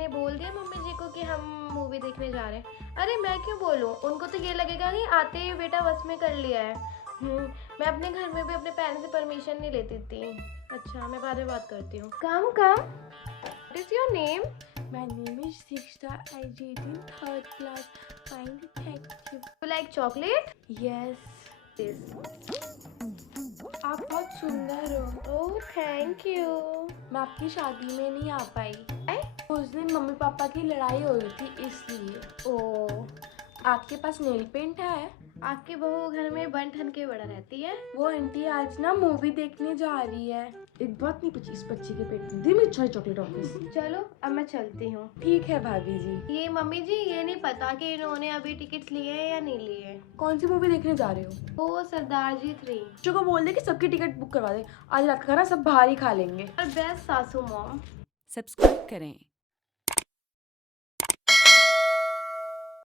आपने बोल दिया मम्मी जी को कि हम मूवी देखने जा रहे हैं? अरे मैं क्यों बोलूँ, उनको तो ये लगेगा कि आते ही बेटा बस में कर लिया है। मैं अपने घर में भी अपने पेरेंट्स से परमिशन नहीं लेती थी। अच्छा, मैं बाद में बात करती हूँ। Come what is your name? My name is Diksha. I read in third class. Find detective. You like chocolate? Yes. आप बहुत सुंदर हो। Oh thank you. मैं आपकी शादी में नहीं आ पाई। उस दिन मम्मी पापा की लड़ाई हो रही थी इसलिए। ओह, आपके पास नेल पेंट है? आपकी बहू घर में बन ठन के बड़ा रहती है। वो आंटी आज ना मूवी देखने जा रही है। एक बात नहीं पूछी, इस बच्ची के पेट में दी में चॉकलेट ऑफिस। चलो अब मैं चलती हूँ। ठीक है भाभी जी। ये मम्मी जी ये नहीं पता कि इन्होंने अभी टिकट्स लिए हैं या नहीं लिए। कौन सी मूवी देखने जा रहे हो? वो सरदार जी 3। बच्चों को बोल दे कि सबकी टिकट बुक करवा दे। आज रात का ना सब बाहर ही खा लेंगे। और बेस्ट सासू मॉम। सब्सक्राइब करें।